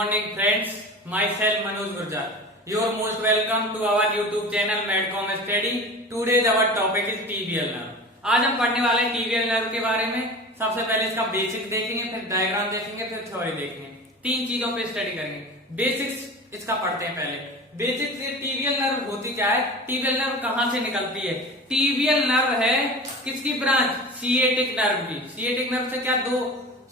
morning friends, myself Manoj Gurjar. You are most welcome to our YouTube channel Medcom Study. Today's our topic is tibial nerve. आज हम पढ़ने वाले हैं tibial nerve के बारे में। सबसे पहले इसका बेसिक देखेंगे, फिर डायग्राम देखेंगे, फिर थ्योरी देखेंगे। तीन चीजों पे स्टडी करेंगे। बेसिक्स इसका पढ़ते हैं पहले। बेसिक से टिबियल नर्व होती क्या है, टिबियल नर्व कहां से निकलती है। टिबियल नर्व है किसकी ब्रांच, सिएटिक नर्व की। सिएटिक नर्व से क्या दो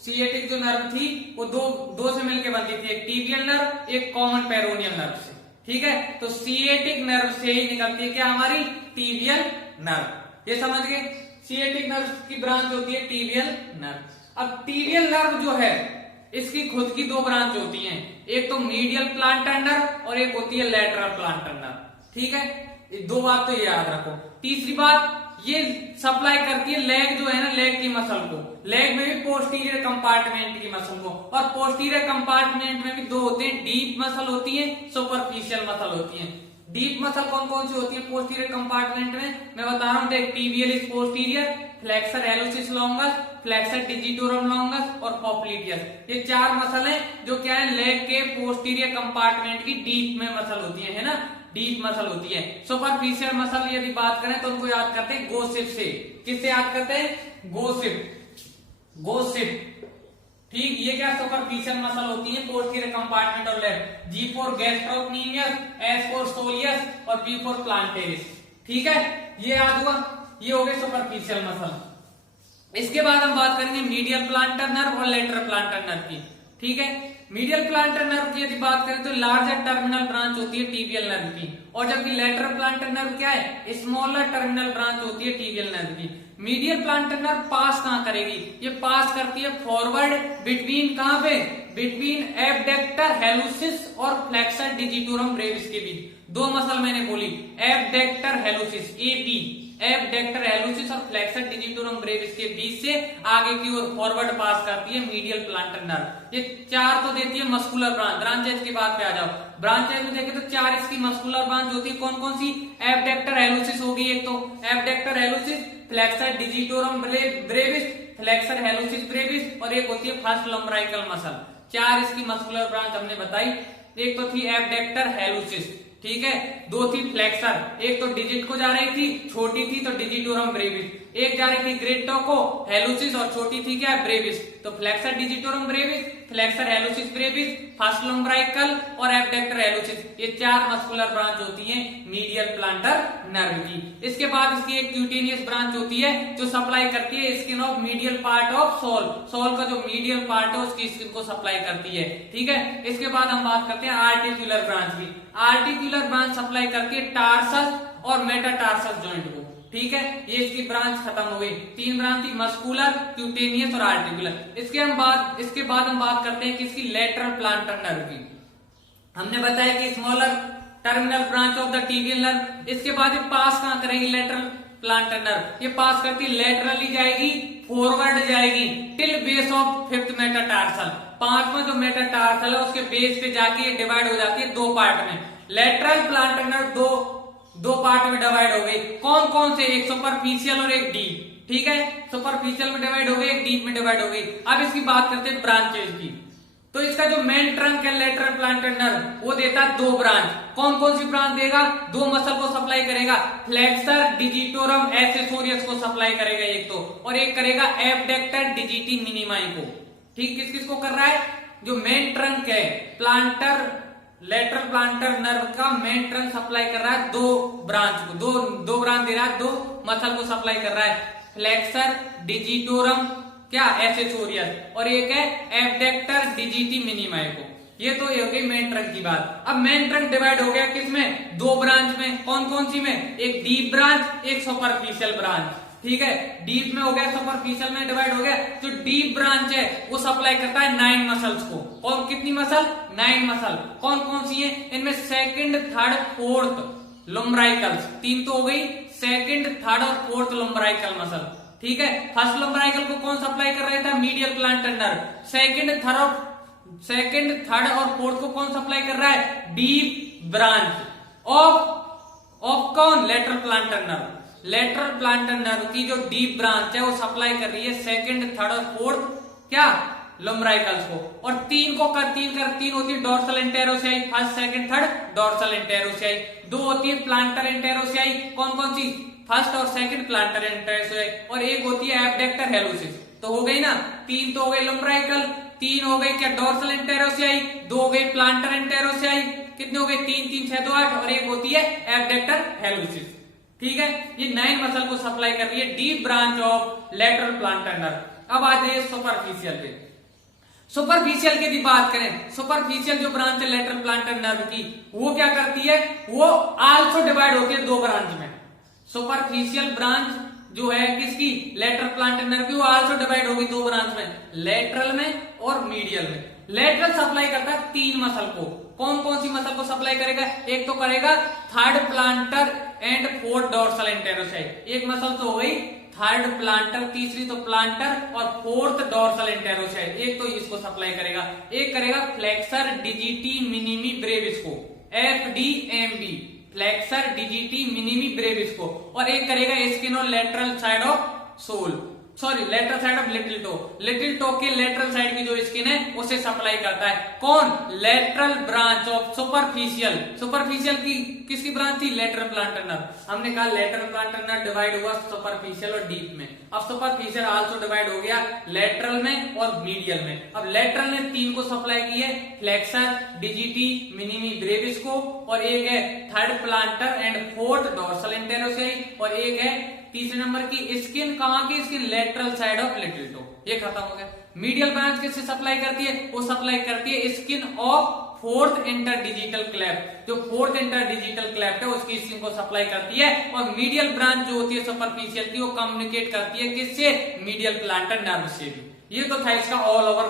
सिएटिक जो नर्व थी वो दो से मिलकर बनती थी, एक टिबियल नर्व एक कॉमन पेरोनियल नर्व से। ठीक है, तो सिएटिक नर्व से ही निकलती है क्या हमारी टिबियल नर्व। ये समझ गए, सिएटिक नर्व की ब्रांच होती है टिबियल नर्व। अब टिबियल नर्व जो है इसकी खुद की दो ब्रांच होती हैं, एक तो मीडियल प्लांटर नर्व और एक होती है लैटरल प्लांटर नर्व। ठीक है, दो बात तो याद रखो। तीसरी बात, ये सप्लाई करती है लेग जो है ना, लेग की मसल को। लेग में भी पोस्टीरियर कंपार्टमेंट की मसल को, और पोस्टीरियर कंपार्टमेंट में भी दो होते हैं, डीप मसल होती है, सुपरफिशियल मसल होती है। डीप मसल कौन कौन सी होती है पोस्टीरियर कंपार्टमेंट में, मैं बता रहा हूं। देख, tibialis posterior, flexor hallucis longus, flexor digitorum longus और पॉप्लिटियस। ये चार मसल हैं जो क्या है, लेग के पोस्टीरियर कंपार्टमेंट की डीप में मसल होती है ना, डीप मसल होती है। सुपरफिशियल मसल यदि बात करें तो उनको याद करते हैं गोसिप से। किससे याद करते हैं, गोसिप, गोसिप। ठीक, ये क्या सुपरफिशियल मसल होती है पोस्टीरियर कंपार्टमेंट और leg. G for gastrocnemius, S for soleus और पी फॉर प्लांटेरिस। ठीक है, ये याद हुआ, ये हो गए सुपरफिशियल मसल। इसके बाद हम बात करेंगे मीडियल प्लांटर नर्व और लेटरल प्लांटर नर्व की। ठीक है, मीडियल प्लांटर नर्व की यदि बात करें तो लार्जर टर्मिनल ब्रांच होती है टिबियल नर्व की, और जबकि लेटरल प्लांटर नर्व क्या है, स्मॉलर टर्मिनल ब्रांच होती है टिबियल नर्व की। मीडियल प्लांटर नर्व पास कहां करेगी, ये पास करती है फॉरवर्ड बिटवीन, कहां पे, बिटवीन एब्डक्टर हेलुसिस और फ्लेक्सर डिजिटोरम ब्रेविस के बीच। दो मसल मैंने बोली, एब्डक्टर हेलुसिस एबी, एब्डक्टर हेलुसिस और फ्लेक्सर डिजिटोरम ब्रेविस के बीच से आगे की ओर फॉरवर्ड पास करती है मीडियल प्लांटर नर्व। ये चार तो देती है मस्कुलर ब्रांच। ब्रांचेज की बात पे आ जाओ, ब्रांचेज में देखें तो चार इसकी मस्कुलर ब्रांच होती है। कौन कौन सी, एब्डक्टर हेलुसिस होगी एक तो, abductor hallucis, flexor digitorum brevis, flexor hallucis brevis, और एक होती है फर्स्ट लंबराइकल मसल। चार इसकी मस्कुलर ब्रांच हमने बताई। एक तो थी एब्डक्टर हेलुसिस, ठीक है, दो थी फ्लेक्सर, एक तो डिजिट को जा रही थी, छोटी थी तो डिजिटोरम ब्रेविस, एक जा रही थी ग्रेटो को हेलुसिस और छोटी थी क्या, ब्रेविस। तो flexor digitorum brevis, flexor hallucis brevis, first lumbrical और एब्डक्टर हेलुसिस, ये चार मस्कुलर ब्रांच होती हैं मीडियल प्लांटर नर्व की। इसके बाद इसकी एक क्यूटेनियस ब्रांच होती है जो सप्लाई करती है skin of medial part of sole. Sole का जो मीडियल पार्ट है उसकी स्किन को सप्लाई करती है। ठीक है, इसके बाद हम बात करते हैं आर्टिकुलर ब्रांच की। आर्टिकुलर ब्रांच सप्लाई करती है टार्सस और मेटाटार्सस जॉइंट को। ठीक है, ये इसकी ब्रांच खत्म हो गई। तीन ब्रांच थी, मस्कुलर, क्यूटेनियस और आर्टिकुलर। इसके बाद हम बात करते हैं किसकी, लेटरल प्लांटर नर्व की। हमने बताया कि smaller terminal branch of the tibial nerve. इसके बाद ये पास कहां करेगी, लेटरल प्लांटर नर्व। ये पास करती लेटरली जाएगी, फॉरवर्ड जाएगी till base of fifth metatarsal. पांचवा जो मेटाटार्सल है उसके बेस पे जाके ये डिवाइड हो जाती है दो पार्ट में। लेटरल प्लांटर नर्व दो पार्ट में डिवाइड हो गई। कौन कौन से, एक सुपरफिशियल और एक डीप। ठीक है, सुपरफिशियल में डिवाइड हो गई, एक डीप में डिवाइड हो गई। अब इसकी बात करते हैं ब्रांचेज की। तो इसका जो मेन ट्रंक है लेटरल प्लांटर नर्व, वो देता है दो ब्रांच। कौन कौन सी ब्रांच देगा, दो मसल को सप्लाई करेगा, फ्लेक्सर डिजिटोरम एक्सेसोरियस को सप्लाई करेगा एक तो, और एक करेगा एब्डक्टर डिजिटी मिनिमाई को। ठीक, किस किस को कर रहा है, जो मेन ट्रंक है प्लांटर लेटरल प्लांटर नर्व का मेन ट्रंक सप्लाई कर रहा है दो ब्रांच को, दो ब्रांच दे रहा है, दो मसल को सप्लाई कर रहा है, फ्लेक्सर डिजिटोरम क्या एक्सेसोरियस, और एक है एब्डक्टर डिजिटी मिनिमाई को। ये तो ये हो गई मेन ट्रंक की बात। अब मेन ट्रंक डिवाइड हो गया किसमें, दो ब्रांच में। कौन कौन सी में, एक डीप ब्रांच, एक सुपरफिशियल ब्रांच। ठीक है, डीप में हो गया, सुपरफिशियल में डिवाइड हो गया। जो डीप ब्रांच है वो सप्लाई करता है 9 मसल्स को। और कितनी मसल, 9 मसल। कौन कौन सी है, इनमें सेकंड, थर्ड, फोर्थ लंबराइकल्स, तीन तो हो गई, सेकंड, थर्ड और फोर्थ लंबराइकल मसल। ठीक है, फर्स्ट लंबराइकल को कौन सप्लाई कर रहा था, medial planter nerve. Second, third और फोर्थ को कौन सप्लाई कर रहा है, डीप ब्रांच ऑफ कौन, lateral plantar nerve. Lateral plantar nerve की जो डीप ब्रांच है वो सप्लाई कर रही है सेकंड, थर्ड और फोर्थ क्या, लुम्ब्राइकल्स को, और तीन होती है dorsal interossei, first second third dorsal interossei, दो होती है प्लांटर एंटेरोसियाई, कौन कौन सी, फर्स्ट और सेकंड प्लांटर एंटेरोसियाई, और एक होती है एब्डक्टर हेलुसिस। तो हो गई ना, तीन तो हो गई लुम्ब्राइकल, तीन हो गई क्या डोर्सल एंटेरोसियाई, दो हो गई प्लांटर एंटेरोसियाई, कितने हो गए, तीन तीन 6 2 8, और एक होती है एब्डक्टर हेलुसिस। ठीक है, ये 9 मसल को सप्लाई कर रही है deep branch of lateral plantar nerve. अब आ जाइए सुपरफिशियल पे। सुपरफिशियल की यदि बात करें, सुपरफिशियल जो ब्रांच है लेटरल प्लांटर नर्व की, वो क्या करती है, वो आल्सो डिवाइड होती है दो ब्रांच में। सुपरफिशियल ब्रांच जो है किसकी, लेटरल प्लांटर नर्व की, वो आल्सो डिवाइड होगी दो ब्रांच में, लेटरल में और मीडियल में। लेटरल सप्लाई करता है 3 मसल को, कौन कौन सी मसल को सप्लाई करेगा, एक तो करेगा third plantar and fourth dorsal interossei, एक मसल तो हो गई थर्ड प्लांटर, तीसरी तो प्लांटर और फोर्थ डोर्सल एंटेरोसियाई, एक तो इसको सप्लाई करेगा, एक करेगा फ्लेक्सर डिजिटी मिनिमी ब्रेविस को, FDMB, flexor digiti minimi brevis को, और एक करेगा स्किन और lateral side of sole, sorry lateral side of little toe के लेटरल साइड की जो स्किन है उसे सप्लाई करता है, कौन, lateral branch of superficial. Superficial की किसकी ब्रांच थी, लेटरल प्लांटर नर्व। हमने कहा लेटरल प्लांटर नर्व डिवाइड हुआ सुपरफिशियल और डीप में, अब सुपरफिशियल आल्सो डिवाइड हो गया लेटरल में और मीडियल में। अब लेटरल ने 3 को सप्लाई की है, फ्लेक्सर डिजिटी मिनिमी ब्रेविस को, और एक है third plantar and fourth dorsal interossei, और एक है तीसरे नंबर की स्किन, कहां की skin, lateral side of little toe. ये खत्म हो गया। मीडियल ब्रांच किससे सप्लाई करती है, वो सप्लाई करती है skin of fourth interdigital clap, जो फोर्थ इंटरडिजिटल क्लैप है उसकी स्किन को सप्लाई करती है, और मीडियल ब्रांच जो होती है सुपरफिशियल की, वो कम्युनिकेट करती है किससे, मीडियल प्लांटर नर्व से भी। ये तो था इसका ऑल ओवर